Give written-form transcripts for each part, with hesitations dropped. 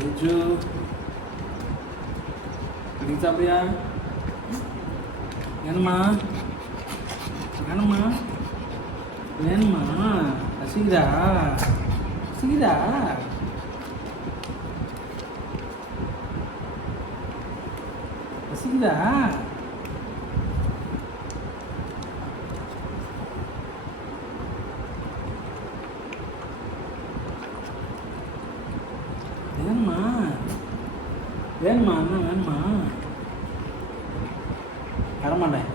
தேஜு நீ சாப்பிடியா? வேணுமா வேணுமா வேணுமா? பசிக்குதா பசிக்குதா? பசிக்குதா? வேணுமா வேணுமா அண்ணா வேணுமா? வரமாட்டேன்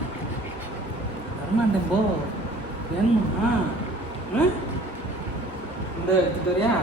வரமாட்டேன் போ. வேணுமா? இந்த எடுத்துட்டு வரியா?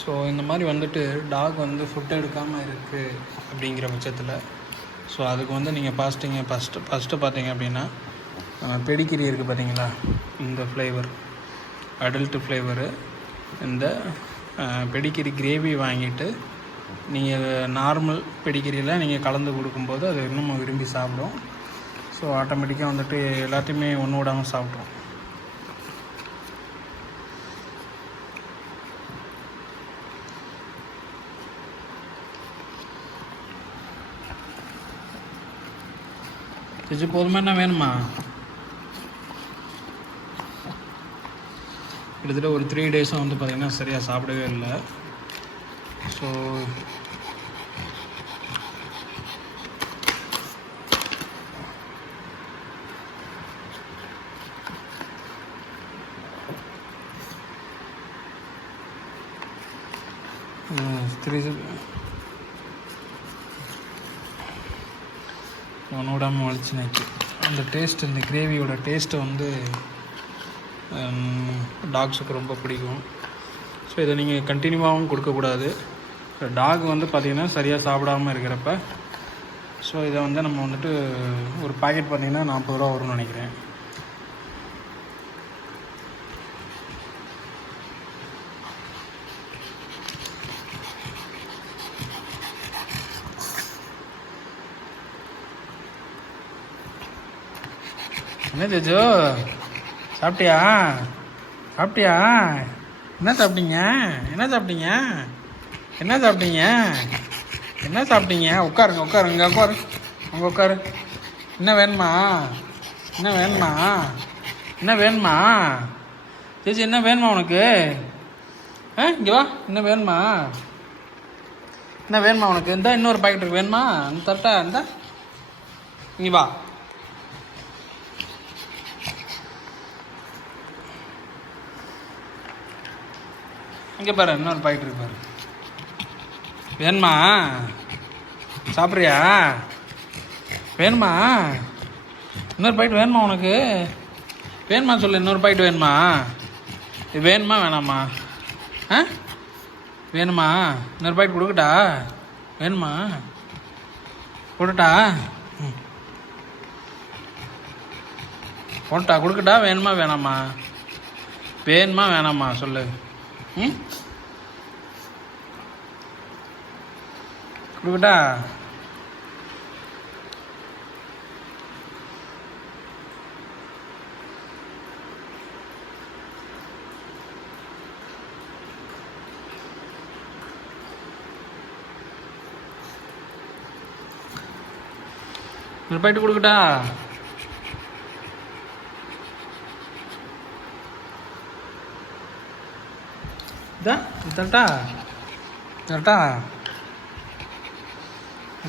ஸோ இந்த மாதிரி வந்துட்டு டாக் வந்து ஃபுட் எடுக்காமல் இருக்குது அப்படிங்கிற பட்சத்தில் ஸோ அதுக்கு வந்து நீங்கள் ஃபஸ்ட்டு பார்த்தீங்க அப்படின்னா பெடிகிரி இருக்குது பார்த்தீங்களா, இந்த ஃப்ளேவர் அடல்ட்டு ஃப்ளேவரு, இந்த பெடிகிரி கிரேவி வாங்கிட்டு நீங்கள் நார்மல் பெடிகிரியில் நீங்கள் கலந்து கொடுக்கும்போது அது இன்னும் விரும்பி சாப்பிடும். ஸோ ஆட்டோமேட்டிக்காக வந்துட்டு எல்லாத்தையுமே ஒன்று விடாமல் சாப்பிட்ரும். இது போதுமா என்ன வேணுமா? கிட்டத்தட்ட ஒரு 3 டேஸாக வந்து பார்த்திங்கன்னா சரியாக சாப்பிடவே இல்லை. ஸோ ஒன்று விடாமல் வலிச்சு நிற்கி. அந்த டேஸ்ட், இந்த கிரேவியோட டேஸ்ட்டை வந்து டாக்ஸுக்கு ரொம்ப பிடிக்கும். ஸோ இதை நீங்கள் கண்டினியூவாகவும் கொடுக்கக்கூடாது. டாக் வந்து பார்த்திங்கன்னா சரியாக சாப்பிடாமல் இருக்கிறப்ப ஸோ இதை வந்து நம்ம வந்துட்டு ஒரு பாக்கெட் பார்த்திங்கன்னா 40 ரூபா வரும்னு நினைக்கிறேன். என்ன ஜெஜோ சாப்பிட்டியா? சாப்பிட்டியா? என்ன சாப்பிட்டீங்க? என்ன சாப்பிட்டீங்க? என்ன சாப்பிட்டீங்க? என்ன சாப்பிட்டீங்க? உட்காருங்க உட்காருங்க, இங்கே உட்காரு, அங்கே உட்காரு. என்ன வேணுமா? என்ன வேணுமா? என்ன வேணுமா? சேச்சி என்ன வேணுமா உனக்கு? இங்கே வா. என்ன வேணுமா? என்ன வேணுமா உனக்கு? இந்த இன்னொரு பாக்கெட் இருக்கு, வேணுமா? இந்த தரட்டா? இந்த இங்கே வா. இங்கே பாரு, இன்னொரு பாக்கெட் இருக்கு பாரு. வேணுமா? சாப்பிட்றியா? வேணுமா? இன்னொரு பாக்கெட் வேணுமா உனக்கு? வேணுமா சொல்லு, இன்னொரு பாக்கெட் வேணுமா? இது வேணுமா வேணாமா? வேணுமா? இன்னொரு பாக்கெட் கொடுக்கட்டா? வேணுமா? கொடுட்டா? போட்டா கொடுக்கட்டா? வேணுமா வேணாமா? வேணுமா வேணாமா சொல்லு. கொடுக்கட்டா? ஒரு பாக்கெட் கொடுக்கட்டா? தரட்டா? தரட்டா?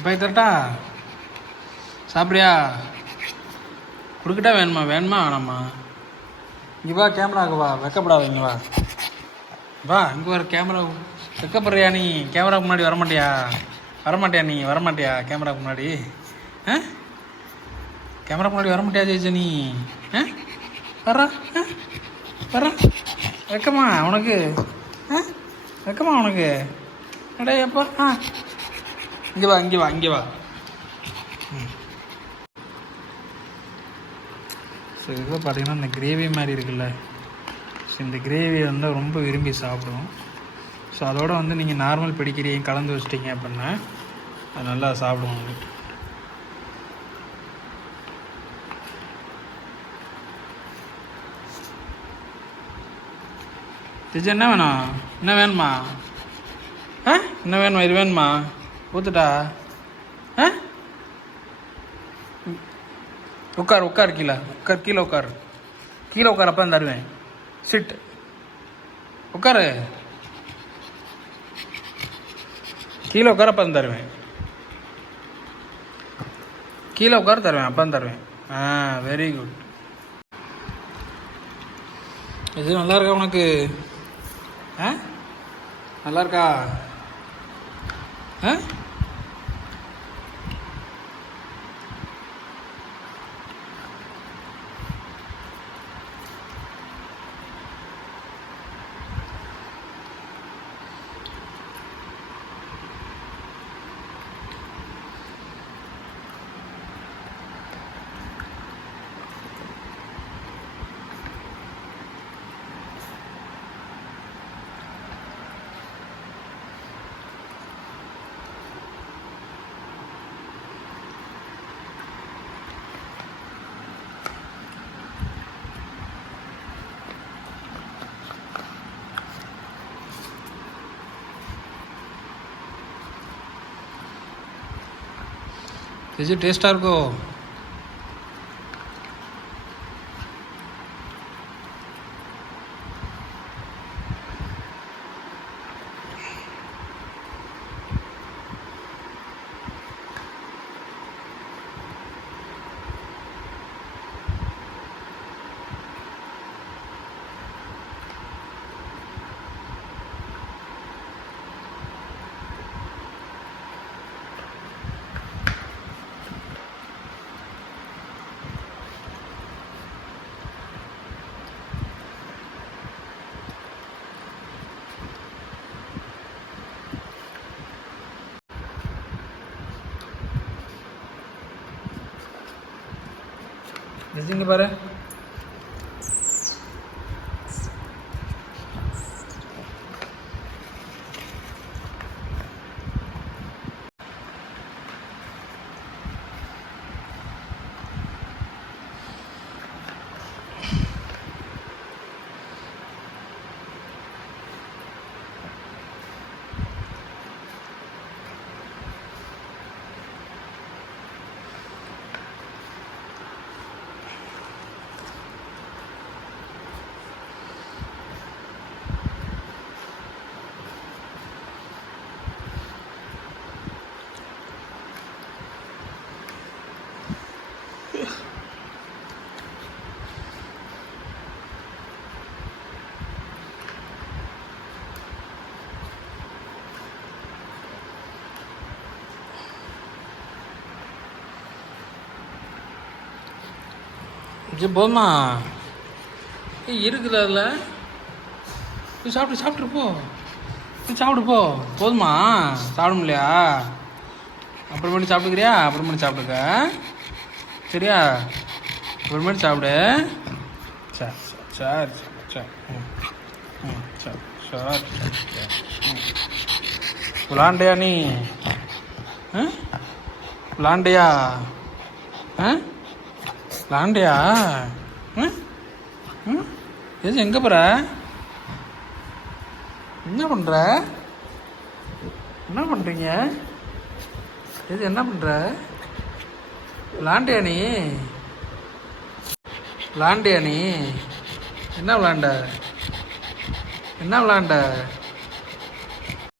பாக்கெட் தரட்டா? சாப்பிட்றியா? கொடுக்கட்டா? வேணுமா? வேணுமா வேணாமா? இங்கே வா, கேமராவுக்கு வா, வெக்கப்படாத, இங்கே வா. வா இங்கே வர கேமரா. வெக்கப்படுறியா நீ? கேமராவுக்கு முன்னாடி வரமாட்டியா? வரமாட்டியா நீ? வரமாட்டியா கேமராவுக்கு முன்னாடி? கேமரா முன்னாடி வரமாட்டியா ஜெயிச்ச நீ? வர்றா வர்றா. வெக்கமா உனக்கு? வெக்கமா உனக்கு? அடே எப்போ? இங்கே வா, இங்கே வா, இங்கே வா. ஸோ இதில் பார்த்தீங்கன்னா இந்த கிரேவி மாதிரி இருக்குல்ல, ஸோ இந்த கிரேவியை வந்து ரொம்ப விரும்பி சாப்பிடும். ஸோ அதோடு வந்து நீங்கள் நார்மல் பெடிகிரியும் கலந்து வச்சிட்டிங்க அப்படின்னா அது நல்லா சாப்பிடுவாங்க. திஜு என்ன வேணும்? என்ன வேணுமா? என்ன வேணுமா? இது வேணுமா? ஊத்துட்டா? உட்கார் உட்கார், கீழே உட்கார், கீழே உட்கார், கீழே உட்கார், அப்போ தான் தருவேன். சிட், உட்காரு, கீழே உட்கார, அப்போ தான் தருவேன். கீழே உட்கார தருவேன், அப்போ தான் தருவேன். Very good. இது நல்லா இருக்கா உனக்கு? நல்லா இருக்கா? இது டேஸ்ட்டாக இருக்கோ? இங்கே பாரு. இது போதுமா? இருக்குது அதில். சாப்பிட்டு போ. சாப்பிடு போ. போதுமா? சாப்பிட முடியலையா? அப்புறமேட்டு சாப்பிட்டுக்கிறியா? அப்புறமேட்டு சாப்பிட்டுக்க சரியா? அப்புறமேட்டு சாப்பிடு. சரி சரி சரி சரி சரி சரி. விளாண்டியா நீ? விளாண்டியா? விளாண்டியா? எது எங்கே போகிற? என்ன பண்ணுற? என்ன பண்ணுறீங்க? எது என்ன பண்ணுற? விளாண்டியா நீ? விளாண்டியா நீ? என்ன விளாண்ட? என்ன விளாண்ட?